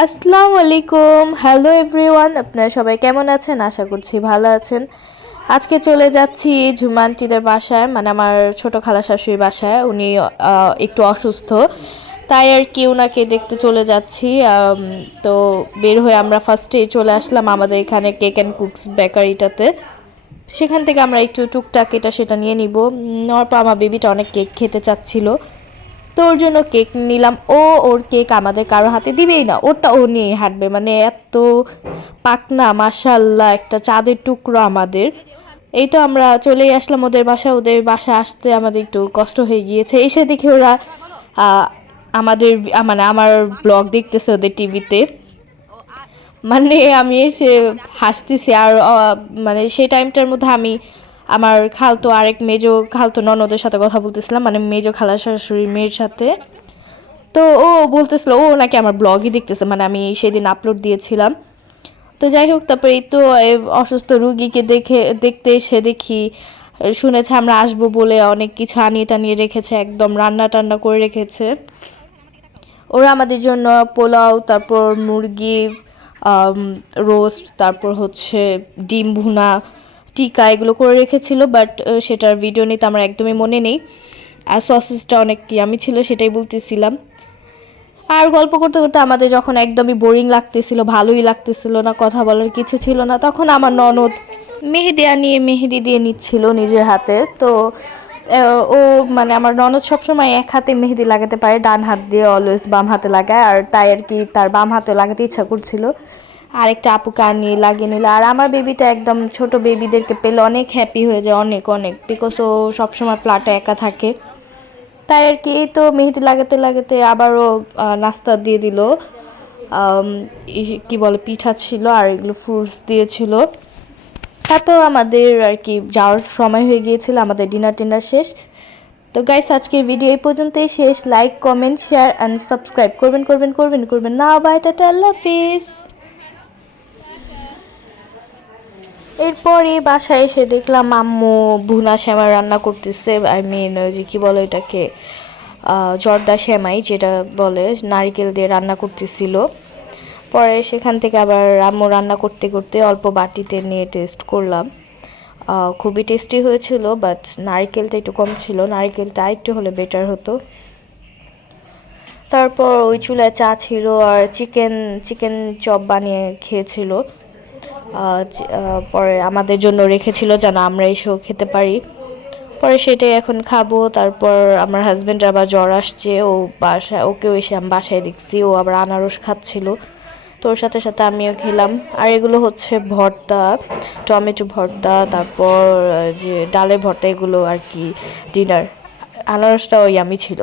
আসসালামু আলাইকুম, hello everyone. আপনারা সবাই কেমন আছেন? আশা করছি ভালো আছেন। আজকে চলে যাচ্ছি ঝুমা আন্টিদের বাসায়, মানে আমার ছোট খালা শাশুড়ির বাসায়। উনি একটু অসুস্থ, তাই আর কি ওনাকে দেখতে চলে যাচ্ছি। তো বের হয়ে আমরা ফার্স্টেই চলে আসলাম আমাদের এখানে কেক অ্যান্ড কুকস বেকারিটাতে। সেখান থেকে আমরা একটু টুকটাক এটা সেটা নিয়ে নিব। নেওয়ার পর আমার বেবিটা অনেক কেক খেতে চাচ্ছিল, তো ওর জন্য কেক নিলাম। ওর কেক আমাদের কারো হাতে দিবেই না, ওরটা ও নিয়ে হাঁটবে, মানে এত পাকনা মাশাল্লাহ, একটা চাঁদের টুকরো আমাদের। এই তো আমরা চলেই আসলাম ওদের বাসায়। ওদের বাসায় আসতে আমাদের একটু কষ্ট হয়ে গিয়েছে। এসে দেখি ওরা আহ, আমাদের মানে আমার ব্লগ দেখতেছে ওদের টিভিতে। মানে আমি এসে হাসতেছি। আর মানে সেই টাইমটার মধ্যে আমি আমার খালতো আরেক মেজো খালতো ননদের সাথে কথা বলতেছিলাম, মানে মেজো খালা শাশুড়ির মেয়ের সাথে। তো ও বলতেছিল ও নাকি আমার ব্লগই দেখতেছে, মানে আমি সেদিন আপলোড দিয়েছিলাম। তো যাই হোক, তারপরে এই তো অসুস্থ রুগীকে দেখতে এসে দেখি শুনেছে আমরা আসবো বলে অনেক কিছু আনিয়ে টানিয়ে রেখেছে, একদম রান্না টান্না করে রেখেছে ওরা আমাদের জন্য। পোলাও, তারপর মুরগি রোস্ট, তারপর হচ্ছে ডিম ভুনা, টিকা, এগুলো করে রেখেছিল। বাট সেটার ভিডিও নিতে আমার একদমই মনে নেই। আর সসেসটা অনেক ইয়ামি ছিল, সেটাই বলতেছিলাম। আর গল্প করতে করতে আমাদের যখন একদমই বোরিং লাগতেছিল, ভালোই লাগতেছিল না, কথা বলার কিছু ছিল না, তখন আমার ননদ মেহেদি আনিয়ে মেহেদি দিয়ে নিচ্ছিল নিজের হাতে। তো ও মানে আমার ননদ সবসময় এক হাতে মেহেদি লাগাতে পারে, ডান হাত দিয়ে অলওয়েজ বাম হাতে লাগায়, আর তাই আর কি তার বাম হাতে লাগাতে ইচ্ছা করছিল। আরেকটা আপুকে আনিয়ে লাগিয়ে নিল। আর আমার বেবিটা একদম ছোট বেবিদেরকে পেলে অনেক হ্যাপি হয়ে যায়, অনেক অনেক, বিকজ ও সবসময় ফ্ল্যাটে একা থাকে। তাই আর কি এই তো মেহেদি লাগাতে লাগাতে আবারও নাস্তা দিয়ে দিল। কি বলে, পিঠা ছিল আর এগুলো ফ্রুটস দিয়েছিল। তারপর আমাদের আর কি যাওয়ার সময় হয়ে গিয়েছিল, আমাদের ডিনার শেষ। তো গাইস, আজকের ভিডিও এই পর্যন্তই শেষ। Like, comment, share and subscribe করবেন না। বাই, টাটা, আল্লাহ হাফিজ। এরপরই বাসায় এসে দেখলাম আম্মু ভুনা সেমাই রান্না করতেছে। আই মিন ওই যে কী বলে এটাকে, জর্দা সেমাই যেটা বলে, নারকেল দিয়ে রান্না করতেছিল। পরে সেখান থেকে আবার আম্মু রান্না করতে করতে অল্প বাটিতে নিয়ে টেস্ট করলাম। খুবই টেস্টি হয়েছিল, বাট নারকেলটা একটু কম ছিল, নারকেলটা একটু হলে বেটার হতো। তারপর ওই চুলায় চা ছিল আর চিকেন চিকেন চপ বানিয়ে খেয়েছিল। পরে আমাদের জন্য রেখেছিল যেন আমরা এসেও খেতে পারি। পরে সেটাই এখন খাবো। তারপর আমার হাজব্যান্ডের আবার জ্বর আসছে, ও বাসায়, ওকেও এসে আমি বাসায় দেখছি, ও আবার আনারস খাচ্ছিল। তো ওর সাথে সাথে আমিও খেলাম। আর এগুলো হচ্ছে ভর্তা, টমেটো ভর্তা, তারপর যে ডালের ভর্তা, এগুলো আর কি ডিনার। আনারসটাও ইয়ামি ছিল।